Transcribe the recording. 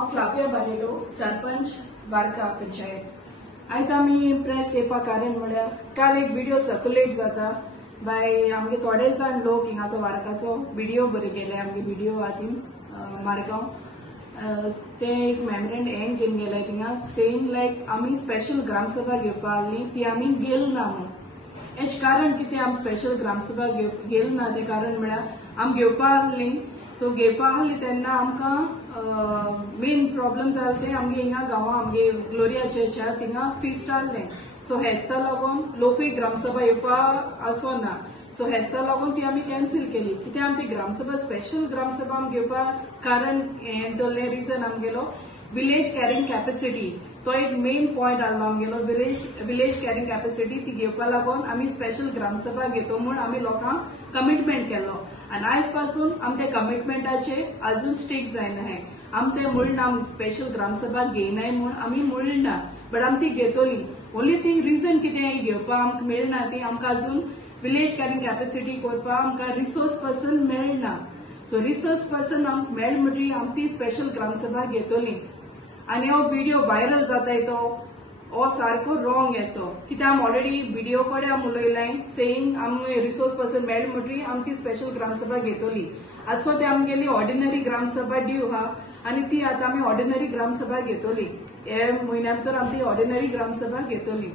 हांव फ्लाविया बानेलो, सरपंच वार्का पंचायत। आयज आमी प्रेस घेवपा कारण म्हळ्यार काल एक व्हिडिओ सर्क्युलेट जाता बाय आमगे थोडे जाण लोक हिंगाचो वार्काचो व्हिडिओ बरे केले आमगे व्हिडिओ हातीन मारगांव ते एक मेमोरेंड हें घेवन गेले थिंगा सेईंग लायक आमी स्पेशल ग्रामसभा घेवपा आहली ती आमी गेल ना म्हणून। हेच कारण कितें आमी स्पेशल ग्रामसभा गेल ना ते कारण म्हळ्यार आमी घेवपा आहली सो घेवपा आहली तेन्ना आमकां मेन प्रॉब्लम जालें ते आमगे हिंगा गांवां आमगे ग्लोरिया चर्चार थिंगा फिस्ट आहलें सो हेस्ता लागून लोकूय ग्रामसभा येवपा आसो ना सो हेस्ता लागून ती आमी कॅन्सील केली कित्याक आमी ती ग्रामसभा स्पेशल ग्रामसभा आमी घेवपा कारण हें दोल्ले रिजन आमगेलो विलेज कॅरिंग कॅपेसिटी तो एक मेन पॉयंट आहलो आमगेलो विलेज कॅरिंग कॅपेसिटी ती घेवपा लागून आमी स्पेशल ग्रामसभा घेतो म्हूण आमी लोकांक कमिटमेंट केलो आनी आयज पासून आमी ते कमिटमेंटाचेर अजून स्टीक जायना हे आमी ते म्हणना स्पेशल ग्रामसभा घेयनाय म्हूण आमी म्हणना बट आमी ती घेतली ओन्ली थिंग रिजन कितें घेवपा आमकां मेळना ती आमकां अजून विलेज कॅरिंग कॅपेसिटी करपा आमकां रिसोर्स पर्सन मेळना सो रिसोर्स पर्सन आमकां मेळ म्हणटरी आमी ती स्पेशल ग्रामसभा घेतली आनी हो व्हिडिओ व्हायरल जाताय तो हो सारको रॉंग असो कित्याक आमी ऑलरेडी व्हिडिओ कडेन आमी उलयलाय सेईंग आमी रिसोर्स पर्सन मेळ म्हणटरी आमी ती स्पेशल ग्रामसभा घेतली आजचो ते आमगेली ऑर्डिनरी ग्रामसभा ड्यू हा आनी ती आतां आमी ऑर्डिनरी ग्रामसभा घेतली हे म्हयन्यांत तर आमी ती ऑर्डिनरी ग्रामसभा घेतली।